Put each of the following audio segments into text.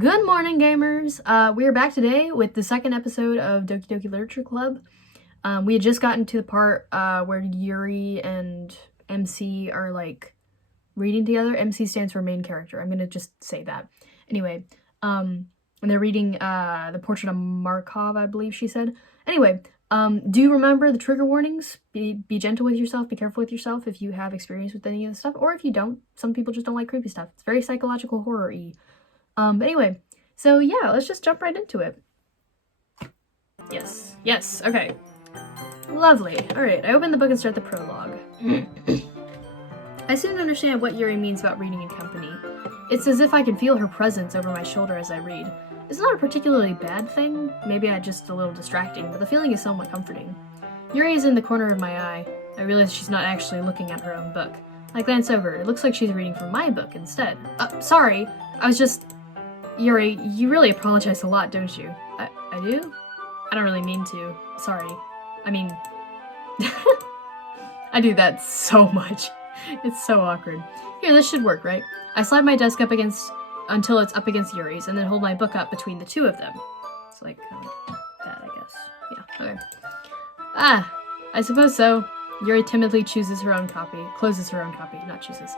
Good morning, gamers! We are back today with the second episode of Doki Doki Literature Club. We had just gotten to the part where Yuri and MC are, like, reading together. MC stands for main character. I'm gonna just say that. Anyway, and they're reading The Portrait of Markov, I believe she said. Anyway, do you remember the trigger warnings? Be gentle with yourself, be careful with yourself if you have experience with any of this stuff, or if you don't. Some people just don't like creepy stuff. It's very psychological horror-y. But anyway, so yeah, let's just jump right into it. Yes, okay. Lovely. Alright, I open the book and start the prologue. I soon understand what Yuri means about reading in company. It's as if I can feel her presence over my shoulder as I read. It's not a particularly bad thing, maybe just a little distracting, but the feeling is somewhat comforting. Yuri is in the corner of my eye. I realize she's not actually looking at her own book. I glance over. It looks like she's reading from my book instead. Sorry, I was just... Yuri, you really apologize a lot, don't you? I do? I don't really mean to. Sorry. I mean... I do that so much. It's so awkward. Here, this should work, right? I slide my desk up until it's up against Yuri's, and then hold my book up between the two of them. It's like, that, I guess. Yeah, okay. I suppose so. Yuri timidly closes her own copy, not chooses.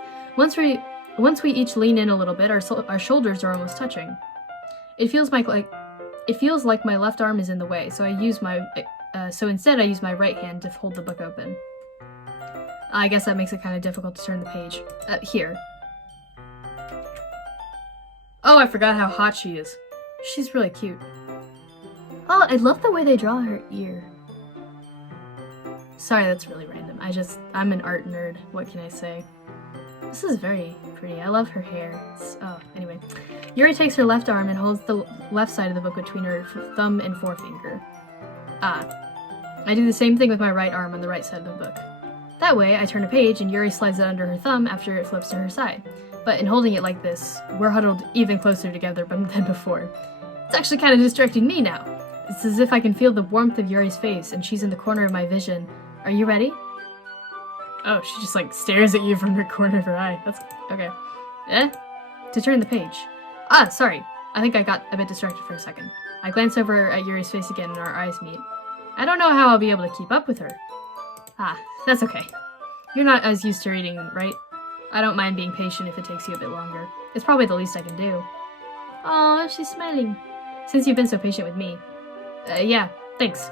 Once we each lean in a little bit, our shoulders are almost touching. It feels like my left arm is in the way, so instead I use my right hand to hold the book open. I guess that makes it kind of difficult to turn the page. Here. Oh, I forgot how hot she is. She's really cute. Oh, I love the way they draw her ear. Sorry, that's really random. I'm an art nerd. What can I say? This is very pretty. I love her hair. Anyway. Yuri takes her left arm and holds the left side of the book between her thumb and forefinger. I do the same thing with my right arm on the right side of the book. That way, I turn a page and Yuri slides it under her thumb after it flips to her side. But in holding it like this, we're huddled even closer together than before. It's actually kind of distracting me now. It's as if I can feel the warmth of Yuri's face and she's in the corner of my vision. Are you ready? Oh, she just, like, stares at you from the corner of her eye. That's... okay. To turn the page. Sorry. I think I got a bit distracted for a second. I glance over at Yuri's face again and our eyes meet. I don't know how I'll be able to keep up with her. That's okay. You're not as used to reading, right? I don't mind being patient if it takes you a bit longer. It's probably the least I can do. Aw, she's smiling. Since you've been so patient with me. Yeah, thanks.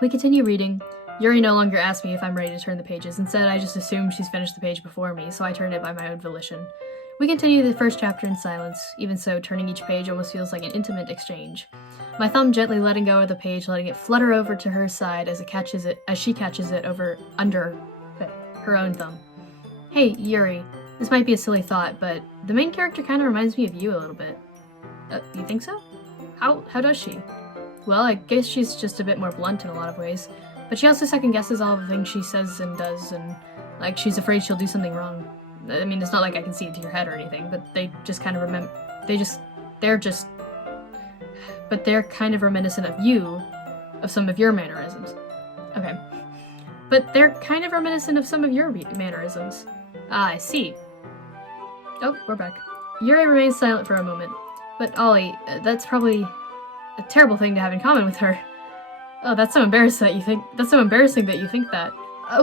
We continue reading. Yuri no longer asks me if I'm ready to turn the pages. Instead, I just assume she's finished the page before me, so I turn it by my own volition. We continue the first chapter in silence. Even so, turning each page almost feels like an intimate exchange. My thumb gently letting go of the page, letting it flutter over to her side as she catches it under her own thumb. Hey, Yuri. This might be a silly thought, but the main character kind of reminds me of you a little bit. You think so? How does she? Well, I guess she's just a bit more blunt in a lot of ways. But she also second-guesses all the things she says and does, and, like, she's afraid she'll do something wrong. I mean, it's not like I can see into your head or anything, but they just kind of they're kind of reminiscent of you, of some of your mannerisms. Okay. But they're kind of reminiscent of some of your mannerisms. I see. Oh, we're back. Yuri remains silent for a moment. But Ollie, that's probably a terrible thing to have in common with her. Oh, that's so embarrassing that you think that.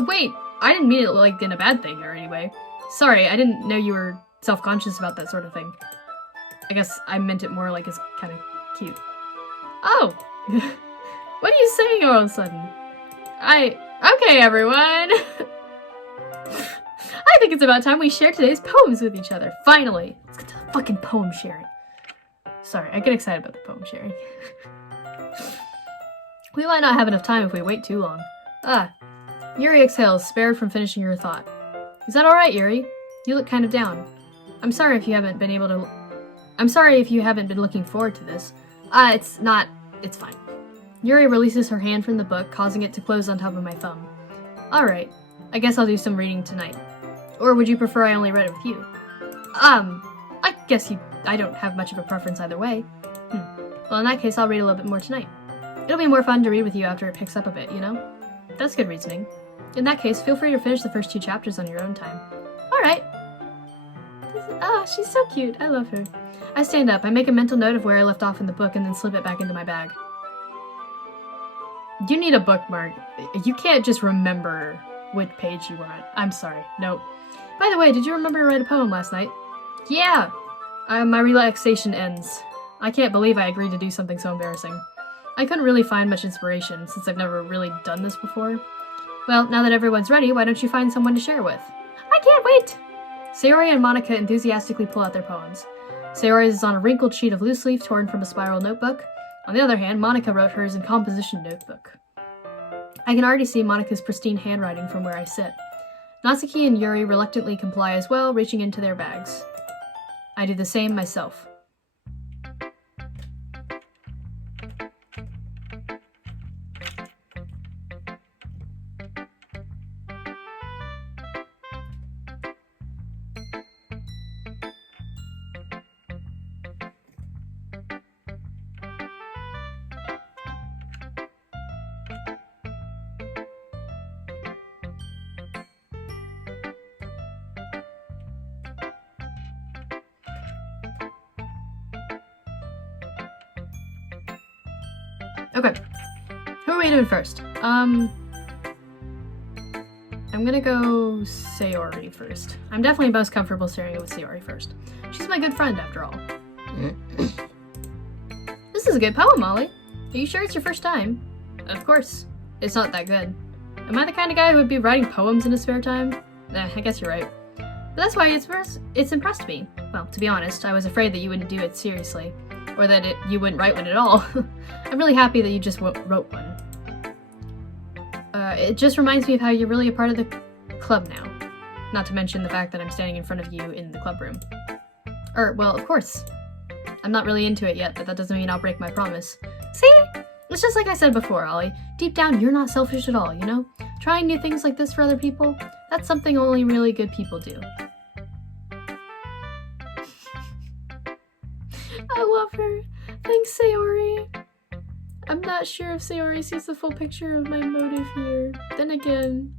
Wait! I didn't mean it, like, in a bad thing or anyway. Sorry, I didn't know you were self-conscious about that sort of thing. I guess I meant it more like it's kind of cute. Oh! What are you saying all of a sudden? Okay, everyone! I think it's about time we share today's poems with each other. Finally! Let's get to the fucking poem sharing. Sorry, I get excited about the poem sharing. We might not have enough time if we wait too long. Yuri exhales, spared from finishing her thought. Is that alright, Yuri? You look kind of down. I'm sorry if you haven't been looking forward to this. It's fine. Yuri releases her hand from the book, causing it to close on top of my thumb. Alright, I guess I'll do some reading tonight. Or would you prefer I only read it with you? I guess I don't have much of a preference either way. Well, in that case, I'll read a little bit more tonight. It'll be more fun to read with you after it picks up a bit, you know? That's good reasoning. In that case, feel free to finish the first 2 chapters on your own time. Alright. Oh, she's so cute. I love her. I stand up. I make a mental note of where I left off in the book and then slip it back into my bag. You need a bookmark. You can't just remember which page you were on. I'm sorry. Nope. By the way, did you remember to write a poem last night? Yeah! My relaxation ends. I can't believe I agreed to do something so embarrassing. I couldn't really find much inspiration, since I've never really done this before. Well, now that everyone's ready, why don't you find someone to share with? I can't wait! Sayori and Monika enthusiastically pull out their poems. Sayori's is on a wrinkled sheet of loose leaf torn from a spiral notebook. On the other hand, Monika wrote hers in composition notebook. I can already see Monika's pristine handwriting from where I sit. Natsuki and Yuri reluctantly comply as well, reaching into their bags. I do the same myself. Okay, who are we doing first? I'm gonna go Sayori first. I'm definitely most comfortable staring with Sayori first. She's my good friend, after all. This is a good poem, Molly. Are you sure it's your first time? Of course. It's not that good. Am I the kind of guy who would be writing poems in his spare time? I guess you're right. But that's why it's impressed me. Well, to be honest, I was afraid that you wouldn't do it seriously. Or that you wouldn't write one at all. I'm really happy that you just wrote one. It just reminds me of how you're really a part of the club now. Not to mention the fact that I'm standing in front of you in the club room. Well, of course. I'm not really into it yet, but that doesn't mean I'll break my promise. See? It's just like I said before, Ollie. Deep down, you're not selfish at all, you know? Trying new things like this for other people, that's something only really good people do. I love her. Thanks, Sayori. I'm not sure if Sayori sees the full picture of my motive here. Then again...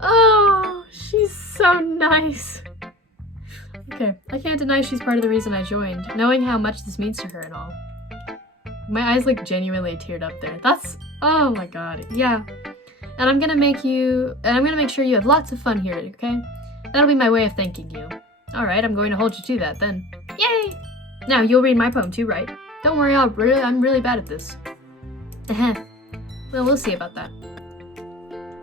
Oh, she's so nice. Okay, I can't deny she's part of the reason I joined, knowing how much this means to her and all. My eyes like genuinely teared up there. That's... Oh my god. Yeah. And I'm gonna make sure you have lots of fun here, okay? That'll be my way of thanking you. Alright, I'm going to hold you to that then. Yay! Now, you'll read my poem too, right? Don't worry, I'm really bad at this. Well, we'll see about that.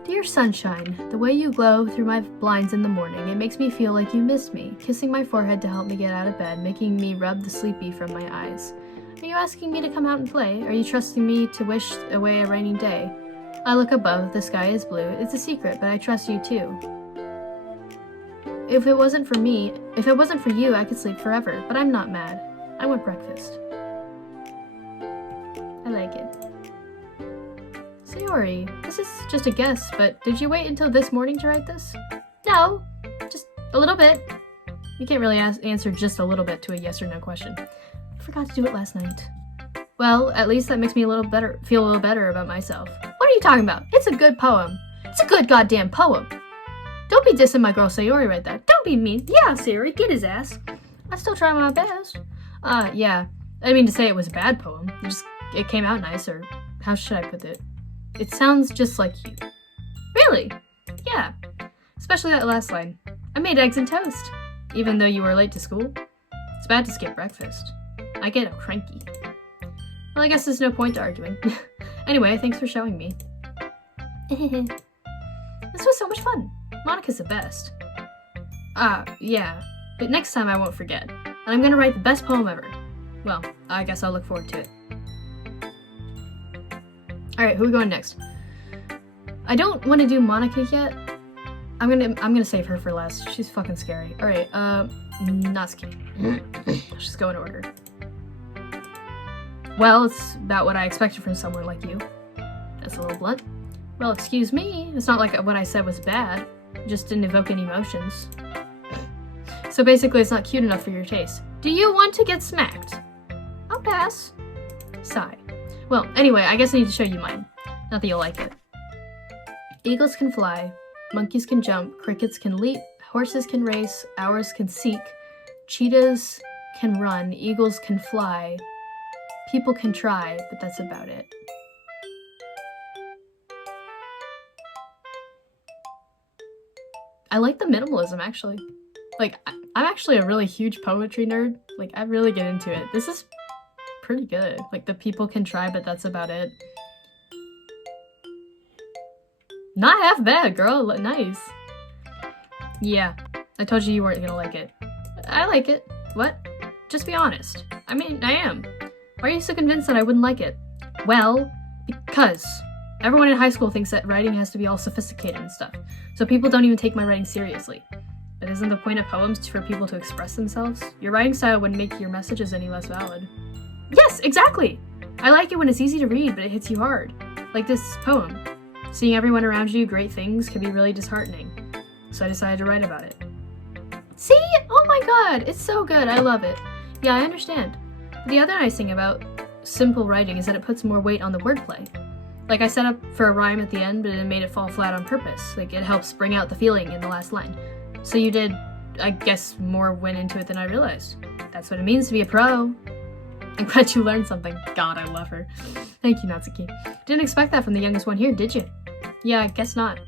Dear sunshine, the way you glow through my blinds in the morning, it makes me feel like you missed me, kissing my forehead to help me get out of bed, making me rub the sleepy from my eyes. Are you asking me to come out and play? Are you trusting me to wish away a rainy day? I look above, the sky is blue. It's a secret, but I trust you too. If it wasn't for you, I could sleep forever, but I'm not mad. I want breakfast. I like it. Sayori, this is just a guess, but did you wait until this morning to write this? No, just a little bit. You can't really answer just a little bit to a yes or no question. I forgot to do it last night. Well, at least that makes me feel a little better about myself. What are you talking about? It's a good poem. It's a good goddamn poem. Don't be dissing my girl Sayori right there. Don't be mean. Yeah, Sayori, get his ass. I still try my best. Yeah. I didn't mean to say it was a bad poem. It came out nice, or how should I put it? It sounds just like you. Really? Yeah. Especially that last line. I made eggs and toast. Even though you were late to school. It's bad to skip breakfast. I get cranky. Well, I guess there's no point to arguing. Anyway, thanks for showing me. This was so much fun. Monika's the best. Yeah. But next time I won't forget. And I'm gonna write the best poem ever. Well, I guess I'll look forward to it. Alright, who are we going next? I don't want to do Monika yet. I'm gonna save her for last. She's fucking scary. Alright, Natsuki. Let's just go in order. Well, it's about what I expected from someone like you. That's a little blunt. Well, excuse me. It's not like what I said was bad. It just didn't evoke any emotions. So basically, it's not cute enough for your taste. Do you want to get smacked? I'll pass. Sigh. Well, anyway, I guess I need to show you mine. Not that you'll like it. Eagles can fly. Monkeys can jump. Crickets can leap. Horses can race, owls can seek, cheetahs can run, eagles can fly, people can try, but that's about it. I like the minimalism, actually. Like, I'm actually a really huge poetry nerd. Like, I really get into it. This is pretty good. Like, the people can try, but that's about it. Not half bad, girl. Nice. Yeah, I told you weren't gonna like it. I like it. What? Just be honest. I mean, I am. Why are you so convinced that I wouldn't like it? Well, because everyone in high school thinks that writing has to be all sophisticated and stuff, so people don't even take my writing seriously. But isn't the point of poems for people to express themselves? Your writing style wouldn't make your messages any less valid. Yes, exactly! I like it when it's easy to read, but it hits you hard. Like this poem. Seeing everyone around you do great things can be really disheartening. So I decided to write about it. See? Oh my god, it's so good, I love it. Yeah, I understand. The other nice thing about simple writing is that it puts more weight on the wordplay. Like, I set up for a rhyme at the end, but it made it fall flat on purpose. Like, it helps bring out the feeling in the last line. So you did, I guess, more went into it than I realized. That's what it means to be a pro. I'm glad you learned something. God, I love her. Thank you, Natsuki. Didn't expect that from the youngest one here, did you? Yeah, I guess not.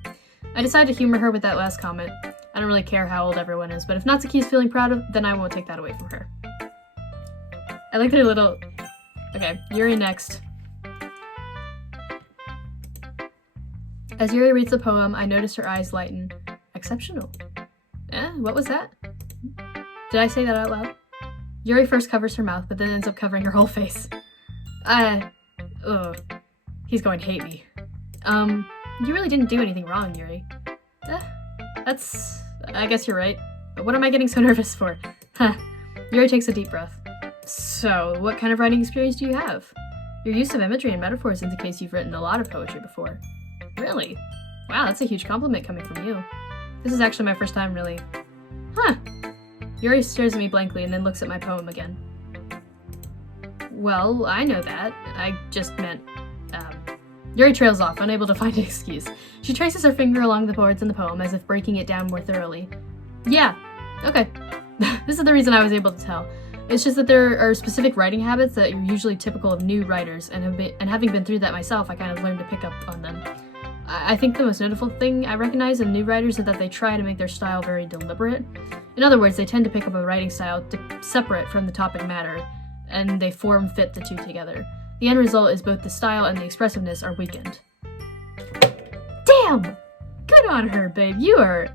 I decided to humor her with that last comment. I don't really care how old everyone is, but if Natsuki is feeling proud of, then I won't take that away from her. I like their little... Okay, Yuri next. As Yuri reads the poem, I notice her eyes lighten. Exceptional. What was that? Did I say that out loud? Yuri first covers her mouth, but then ends up covering her whole face. He's going to hate me. You really didn't do anything wrong, Yuri. I guess you're right. But what am I getting so nervous for? Yuri takes a deep breath. So, what kind of writing experience do you have? Your use of imagery and metaphors indicates you've written a lot of poetry before. Really? Wow, that's a huge compliment coming from you. This is actually my first time really... Yuri stares at me blankly and then looks at my poem again. Well, I know that. I just meant... Yuri trails off, unable to find an excuse. She traces her finger along the words in the poem as if breaking it down more thoroughly. Yeah, okay. This is the reason I was able to tell. It's just that there are specific writing habits that are usually typical of new writers, and having been through that myself, I kind of learned to pick up on them. I think the most notable thing I recognize in new writers is that they try to make their style very deliberate. In other words, they tend to pick up a writing style separate from the topic matter, and they form-fit the two together. The end result is both the style and the expressiveness are weakened. Damn! Good on her, babe. You are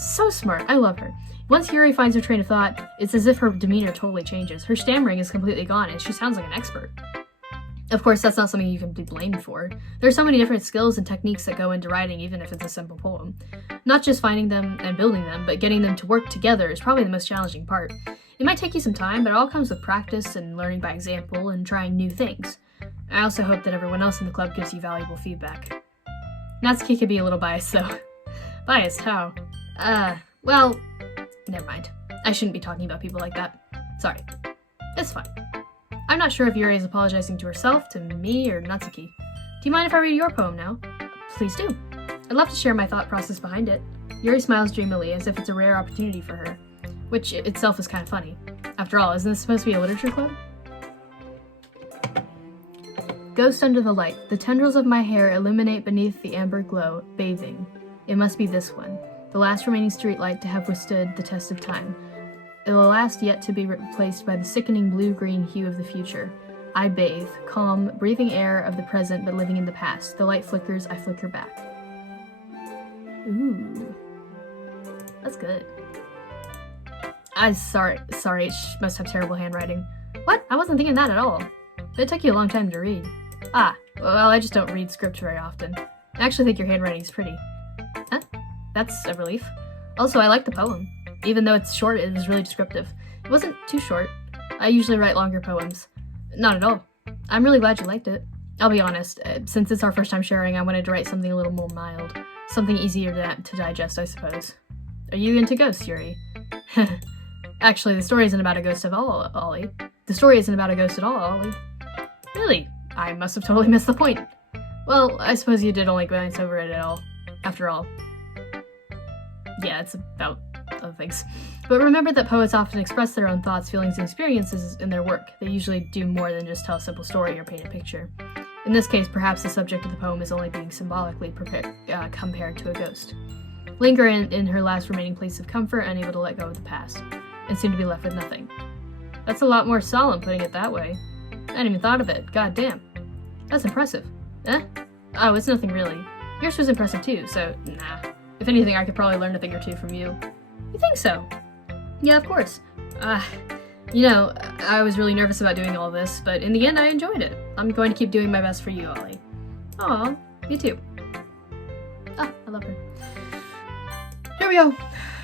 so smart. I love her. Once Yuri finds her train of thought, it's as if her demeanor totally changes. Her stammering is completely gone, and she sounds like an expert. Of course, that's not something you can be blamed for. There are so many different skills and techniques that go into writing, even if it's a simple poem. Not just finding them and building them, but getting them to work together is probably the most challenging part. It might take you some time, but it all comes with practice and learning by example and trying new things. I also hope that everyone else in the club gives you valuable feedback. Natsuki could be a little biased, though. Biased? How? Well, never mind. I shouldn't be talking about people like that. Sorry. It's fine. I'm not sure if Yuri is apologizing to herself, to me, or Natsuki. Do you mind if I read your poem now? Please do. I'd love to share my thought process behind it. Yuri smiles dreamily, as if it's a rare opportunity for her, which itself is kind of funny. After all, isn't this supposed to be a literature club? Ghost under the light. The tendrils of my hair illuminate beneath the amber glow, bathing. It must be this one, the last remaining streetlight to have withstood the test of time. It will last yet to be replaced by the sickening blue-green hue of the future. I bathe, calm, breathing air of the present but living in the past. The light flickers, I flicker back. Ooh. That's good. Sorry, it must have terrible handwriting. What? I wasn't thinking that at all. It took you a long time to read. Well, I just don't read script very often. I actually think your handwriting's pretty. Huh? That's a relief. Also, I like the poem. Even though it's short, it was really descriptive. It wasn't too short. I usually write longer poems. Not at all. I'm really glad you liked it. I'll be honest, since it's our first time sharing, I wanted to write something a little more mild. Something easier to digest, I suppose. Are you into ghosts, Yuri? Actually, the story isn't about a ghost at all, Ollie. The story isn't about a ghost at all, Ollie. Really? I must have totally missed the point. Well, I suppose you did only glance over it at all. After all. Yeah, it's about other things. But remember that poets often express their own thoughts, feelings, and experiences in their work. They usually do more than just tell a simple story or paint a picture. In this case, perhaps the subject of the poem is only being symbolically compared to a ghost. Linger in her last remaining place of comfort, unable to let go of the past, and seem to be left with nothing. That's a lot more solemn, putting it that way. I hadn't even thought of it. God damn. That's impressive. Eh? Oh, it's nothing really. Yours was impressive too, so nah. If anything, I could probably learn a thing or two from you. You think so? Yeah, of course. You know, I was really nervous about doing all this, but in the end I enjoyed it. I'm going to keep doing my best for you, Ollie. Aw, me too. Ah, I love her. Here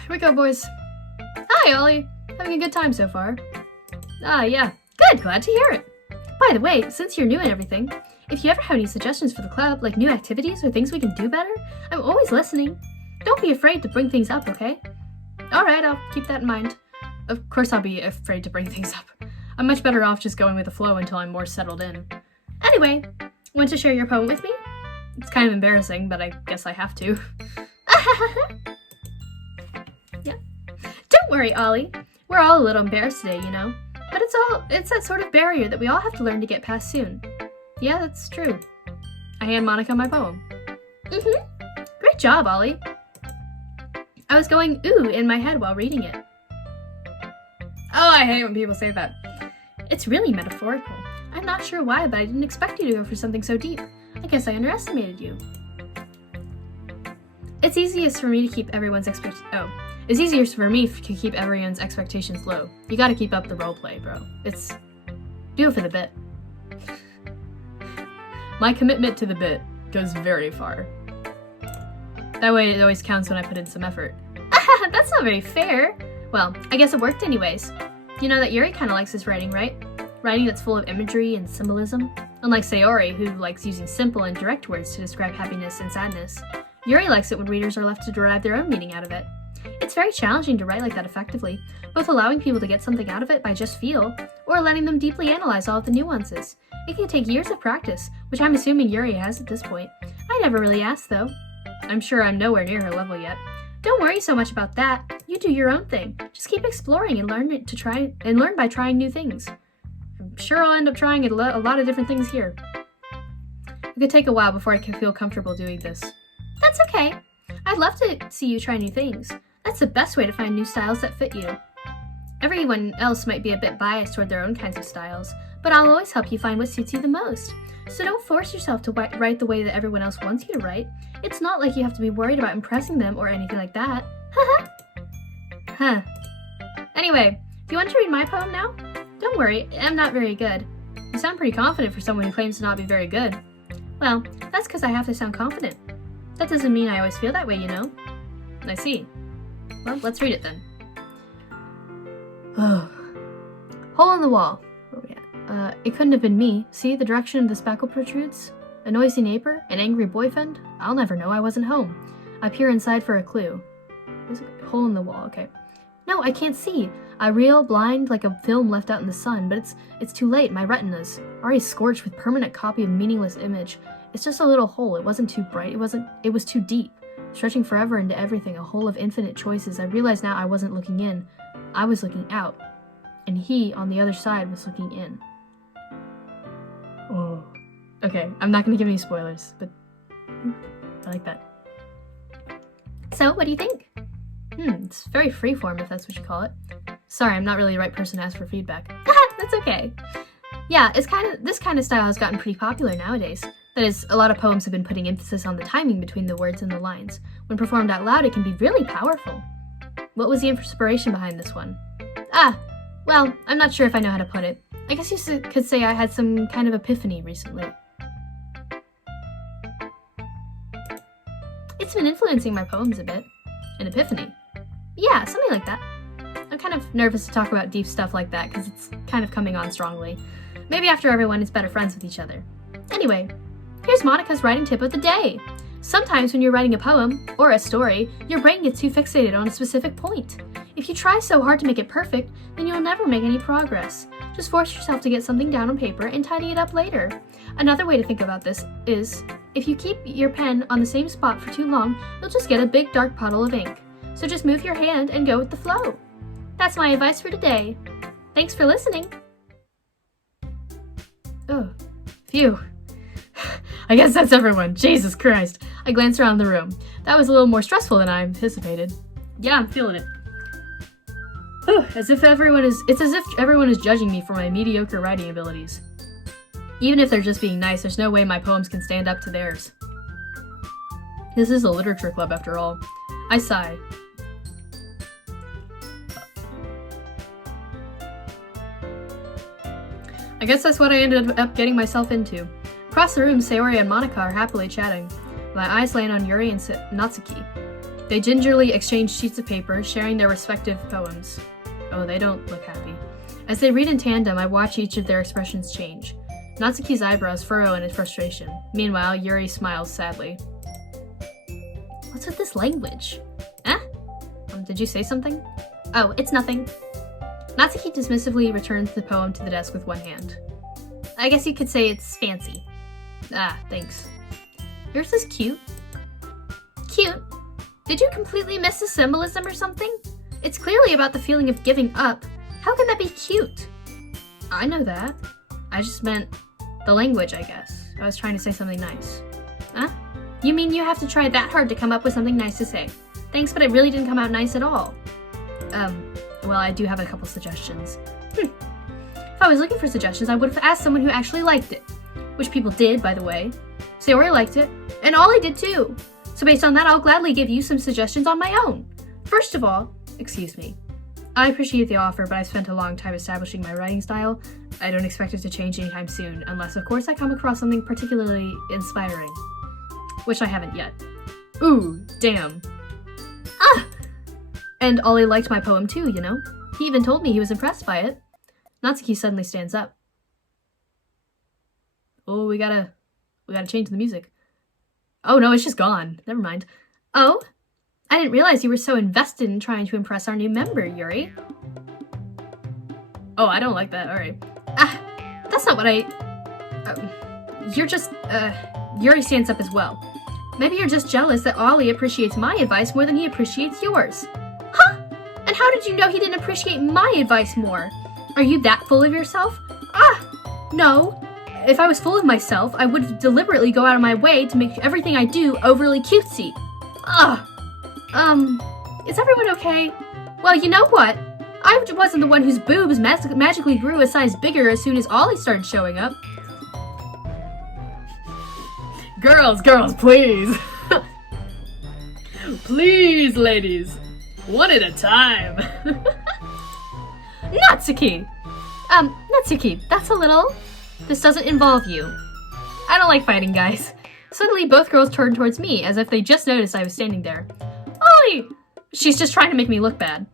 we go, boys. Hi, Ollie. Having a good time so far? Ah, yeah. Good, glad to hear it. By the way, since you're new and everything, if you ever have any suggestions for the club, like new activities or things we can do better, I'm always listening. Don't be afraid to bring things up, okay? Alright, I'll keep that in mind. Of course I'll be afraid to bring things up. I'm much better off just going with the flow until I'm more settled in. Anyway, want to share your poem with me? It's kind of embarrassing, but I guess I have to. Yeah. Don't worry, Ollie. We're all a little embarrassed today, you know. But it's that sort of barrier that we all have to learn to get past soon. Yeah, that's true. I hand Monica my poem. Great job, Ollie. I was going ooh in my head while reading it. Oh, I hate when people say that. It's really metaphorical. I'm not sure why, but I didn't expect you to go for something so deep. I guess I underestimated you. It's easiest for me to keep everyone's It's easier for me to keep everyone's expectations low. You gotta keep up the roleplay, bro. Do it for the bit. My commitment to the bit goes very far. That way it always counts when I put in some effort. That's not very fair. Well, I guess it worked anyways. You know that Yuri kinda likes his writing, right? Writing that's full of imagery and symbolism. Unlike Sayori, who likes using simple and direct words to describe happiness and sadness, Yuri likes it when readers are left to derive their own meaning out of it. It's very challenging to write like that effectively, both allowing people to get something out of it by just feel, or letting them deeply analyze all of the nuances. It can take years of practice, which I'm assuming Yuri has at this point. I never really asked though. I'm sure I'm nowhere near her level yet. Don't worry so much about that. You do your own thing. Just keep exploring and learn by trying new things. I'm sure I'll end up trying a lot of different things here. It could take a while before I can feel comfortable doing this. That's okay. I'd love to see you try new things. That's the best way to find new styles that fit you. Everyone else might be a bit biased toward their own kinds of styles, but I'll always help you find what suits you the most. So don't force yourself to write the way that everyone else wants you to write. It's not like you have to be worried about impressing them or anything like that. Huh. Anyway, do you want to read my poem now? Don't worry, I'm not very good. You sound pretty confident for someone who claims to not be very good. Well, that's because I have to sound confident. That doesn't mean I always feel that way, you know? I see. Well, let's read it then. Hole in the wall. Where are we at? It couldn't have been me. See, the direction of the spackle protrudes? A noisy neighbor? An angry boyfriend? I'll never know. I wasn't home. I peer inside for a clue. There's a hole in the wall. Okay. No, I can't see. I reel blind like a film left out in the sun, but it's too late. My retina's already scorched with permanent copy of meaningless image. It's just a little hole. It wasn't too bright. It was too deep. Stretching forever into everything, a hole of infinite choices. I realize now I wasn't looking in. I was looking out. And he, on the other side, was looking in. Oh. Okay, I'm not going to give any spoilers, but I like that. So, what do you think? It's very freeform, if that's what you call it. Sorry, I'm not really the right person to ask for feedback. That's okay. Yeah, this kind of style has gotten pretty popular nowadays. That is, a lot of poems have been putting emphasis on the timing between the words and the lines. When performed out loud, it can be really powerful. What was the inspiration behind this one? Well, I'm not sure if I know how to put it. I guess you could say I had some kind of epiphany recently. It's been influencing my poems a bit. An epiphany. Yeah, something like that. I'm kind of nervous to talk about deep stuff like that because it's kind of coming on strongly. Maybe after everyone is better friends with each other. Anyway, here's Monica's writing tip of the day. Sometimes when you're writing a poem, or a story, your brain gets too fixated on a specific point. If you try so hard to make it perfect, then you'll never make any progress. Just force yourself to get something down on paper and tidy it up later. Another way to think about this is, if you keep your pen on the same spot for too long, you'll just get a big dark puddle of ink. So just move your hand and go with the flow. That's my advice for today. Thanks for listening. Oh, phew. I guess that's everyone. Jesus Christ. I glanced around the room. That was a little more stressful than I anticipated. Yeah, I'm feeling it. It's as if everyone is judging me for my mediocre writing abilities. Even if they're just being nice, there's no way my poems can stand up to theirs. This is a literature club after all. I sigh. I guess that's what I ended up getting myself into. Across the room, Sayori and Monica are happily chatting. My eyes land on Yuri and Natsuki. They gingerly exchange sheets of paper, sharing their respective poems. Oh, they don't look happy. As they read in tandem, I watch each of their expressions change. Natsuki's eyebrows furrow in frustration. Meanwhile, Yuri smiles sadly. What's with this language? Eh? Did you say something? Oh, it's nothing. Natsuki dismissively returns the poem to the desk with one hand. I guess you could say it's fancy. Ah, thanks. Yours is cute. Cute? Did you completely miss the symbolism or something? It's clearly about the feeling of giving up. How can that be cute? I know that. I just meant the language, I guess. I was trying to say something nice. Huh? You mean you have to try that hard to come up with something nice to say? Thanks, but it really didn't come out nice at all. Well, I do have a couple suggestions. If I was looking for suggestions, I would have asked someone who actually liked it. Which people did, by the way. Sayori liked it, and Ollie did too. So based on that, I'll gladly give you some suggestions on my own. First of all, excuse me. I appreciate the offer, but I've spent a long time establishing my writing style. I don't expect it to change anytime soon, unless of course I come across something particularly inspiring. Which I haven't yet. Ooh, damn. Ah! And Ollie liked my poem too, you know? He even told me he was impressed by it. Natsuki suddenly stands up. Oh, we gotta change the music. Oh no, it's just gone. Never mind. Oh? I didn't realize you were so invested in trying to impress our new member, Yuri. Oh, I don't like that. Alright. Ah, that's not what I... you're just... Yuri stands up as well. Maybe you're just jealous that Ollie appreciates my advice more than he appreciates yours. Huh? And how did you know he didn't appreciate my advice more? Are you that full of yourself? Ah! No. If I was full of myself, I would deliberately go out of my way to make everything I do overly cutesy. Ugh. Is everyone okay? Well, you know what? I wasn't the one whose boobs magically grew a size bigger as soon as Ollie started showing up. Girls, please. Please, ladies. One at a time. Natsuki! Natsuki, that's a little... This doesn't involve you. I don't like fighting, guys. Suddenly, both girls turned towards me, as if they just noticed I was standing there. Ollie! She's just trying to make me look bad.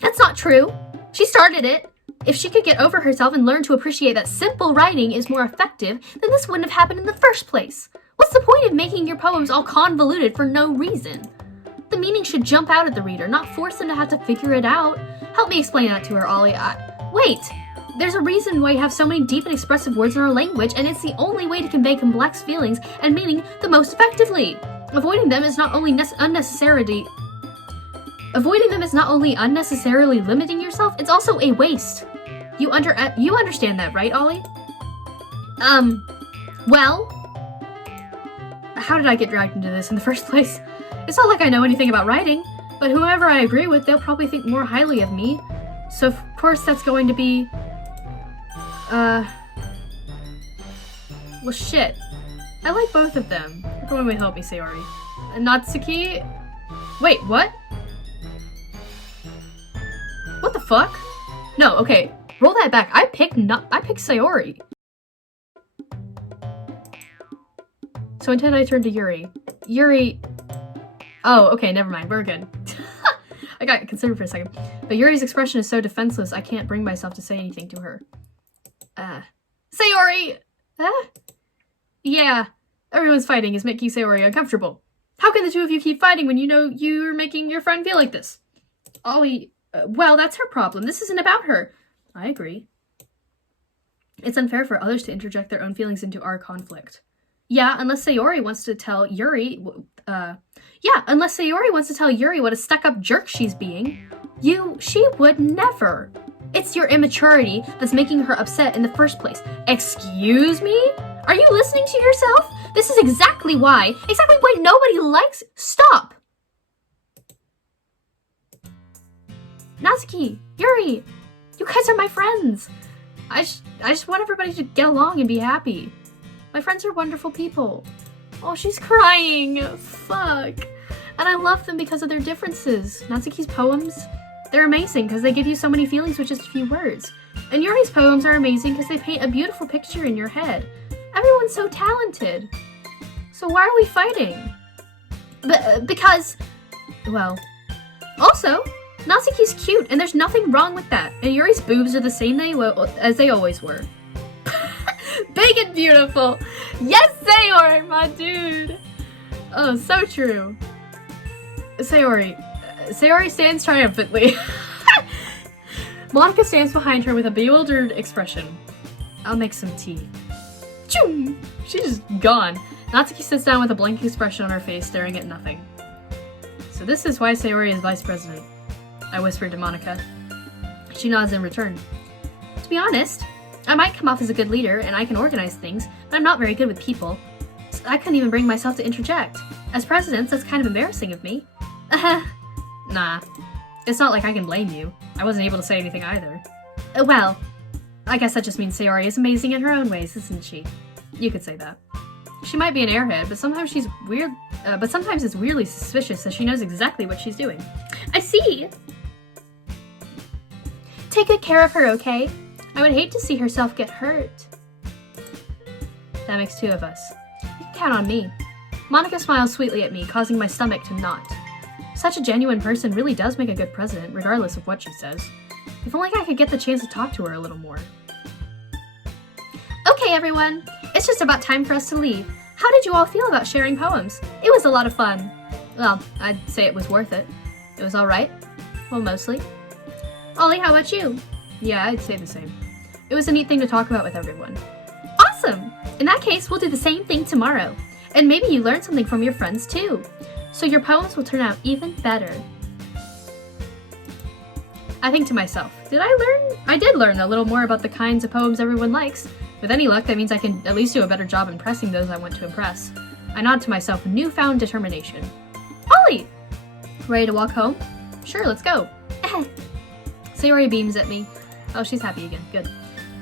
That's not true. She started it. If she could get over herself and learn to appreciate that simple writing is more effective, then this wouldn't have happened in the first place. What's the point of making your poems all convoluted for no reason? The meaning should jump out at the reader, not force them to have to figure it out. Help me explain that to her, Ollie. Wait! There's a reason why you have so many deep and expressive words in our language, and it's the only way to convey complex feelings and meaning the most effectively. Avoiding them is not only unnecessarily limiting yourself, it's also a waste. You understand that, right, Ollie? Well, how did I get dragged into this in the first place? It's not like I know anything about writing, but whoever I agree with, they'll probably think more highly of me. So of course that's going to be... Well, shit. I like both of them. Everyone would help me, Sayori. Natsuki... Wait, what? What the fuck? No, okay. Roll that back. I picked Sayori. So instead I turned to Yuri. Yuri... Oh, okay, never mind. We're good. I got concerned for a second. But Yuri's expression is so defenseless, I can't bring myself to say anything to her. Sayori! Yeah, everyone's fighting is making Sayori uncomfortable. How can the two of you keep fighting when you know you're making your friend feel like this? Ollie, well, that's her problem. This isn't about her. I agree. It's unfair for others to interject their own feelings into our conflict. Yeah, unless Sayori wants to tell Yuri... Yeah, unless Sayori wants to tell Yuri what a stuck-up jerk she's being. She would never. It's your immaturity that's making her upset in the first place. Excuse me? Are you listening to yourself? This is exactly why nobody likes— Stop! Natsuki, Yuri, you guys are my friends. I just want everybody to get along and be happy. My friends are wonderful people. Oh, she's crying. Fuck. And I love them because of their differences. Natsuki's poems, they're amazing because they give you so many feelings with just a few words. And Yuri's poems are amazing because they paint a beautiful picture in your head. Everyone's so talented. So why are we fighting? Because, well, also, Natsuki's cute and there's nothing wrong with that. And Yuri's boobs are the same as they always were. Big and beautiful. Yes, Sayori, my dude. Oh, so true. Sayori stands triumphantly. Monika stands behind her with a bewildered expression. I'll make some tea. Choom! She's just gone. Natsuki sits down with a blank expression on her face, staring at nothing. So this is why Sayori is vice president, I whispered to Monika. She nods in return. To be honest, I might come off as a good leader and I can organize things, but I'm not very good with people. So I couldn't even bring myself to interject. As president, that's kind of embarrassing of me. Nah. It's not like I can blame you. I wasn't able to say anything either. Well, I guess that just means Sayori is amazing in her own ways, isn't she? You could say that. She might be an airhead, but sometimes she's weird. But sometimes it's weirdly suspicious that she knows exactly what she's doing. I see! Take good care of her, okay? I would hate to see herself get hurt. That makes two of us. You can count on me. Monika smiles sweetly at me, causing my stomach to knot. Such a genuine person really does make a good president, regardless of what she says. If only I could get the chance to talk to her a little more. Okay, everyone. It's just about time for us to leave. How did you all feel about sharing poems? It was a lot of fun. Well, I'd say it was worth it. It was alright. Well, mostly. Ollie, how about you? Yeah, I'd say the same. It was a neat thing to talk about with everyone. Awesome! In that case, we'll do the same thing tomorrow. And maybe you learned something from your friends too. So your poems will turn out even better. I think to myself, I did learn a little more about the kinds of poems everyone likes. With any luck, that means I can at least do a better job impressing those I want to impress. I nod to myself with newfound determination. Ollie! Ready to walk home? Sure, let's go. Sayori beams at me. Oh, she's happy again. Good.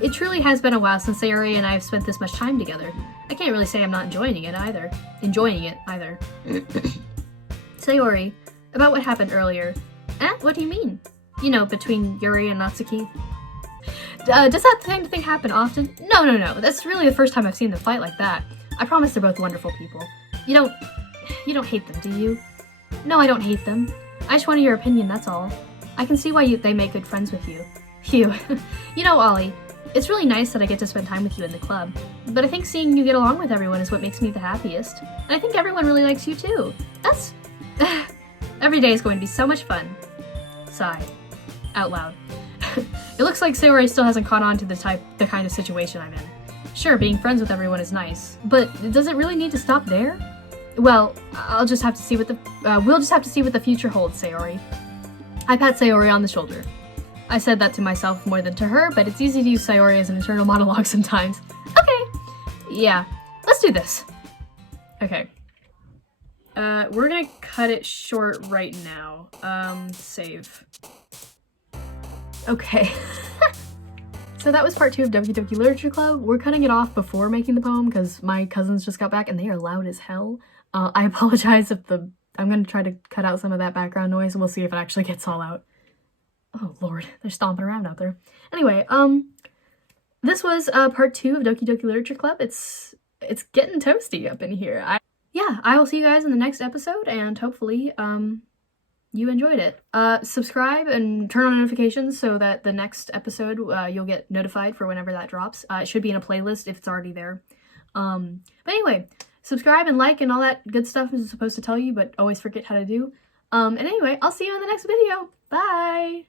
It truly has been a while since Sayori and I have spent this much time together. I can't really say I'm not enjoying it either. Sayori, about what happened earlier. What do you mean? You know, between Yuri and Natsuki. Does that kind of thing happen often? No. That's really the first time I've seen them fight like that. I promise they're both wonderful people. You don't hate them, do you? No, I don't hate them. I just wanted your opinion, that's all. I can see why they make good friends with you. You know, Ollie, it's really nice that I get to spend time with you in the club, but I think seeing you get along with everyone is what makes me the happiest. And I think everyone really likes you too. Every day is going to be so much fun. Sigh. Out loud. It looks like Sayori still hasn't caught on to the kind of situation I'm in. Sure, being friends with everyone is nice, but does it really need to stop there? Well, we'll just have to see what the future holds, Sayori. I pat Sayori on the shoulder. I said that to myself more than to her, but it's easy to use Sayori as an internal monologue sometimes. Okay. Yeah, let's do this. Okay. We're gonna cut it short right now. Save. Okay. So that was part 2 of Doki Doki Literature Club. We're cutting it off before making the poem because my cousins just got back and they are loud as hell. I apologize if I'm gonna try to cut out some of that background noise and we'll see if it actually gets all out. Oh lord, they're stomping around out there. Anyway, this was part 2 of Doki Doki Literature Club. It's getting toasty up in here. I will see you guys in the next episode and hopefully you enjoyed it. Subscribe and turn on notifications so that the next episode you'll get notified for whenever that drops. It should be in a playlist if it's already there. But anyway, subscribe and like and all that good stuff is supposed to tell you, but always forget how to do. And anyway, I'll see you in the next video. Bye!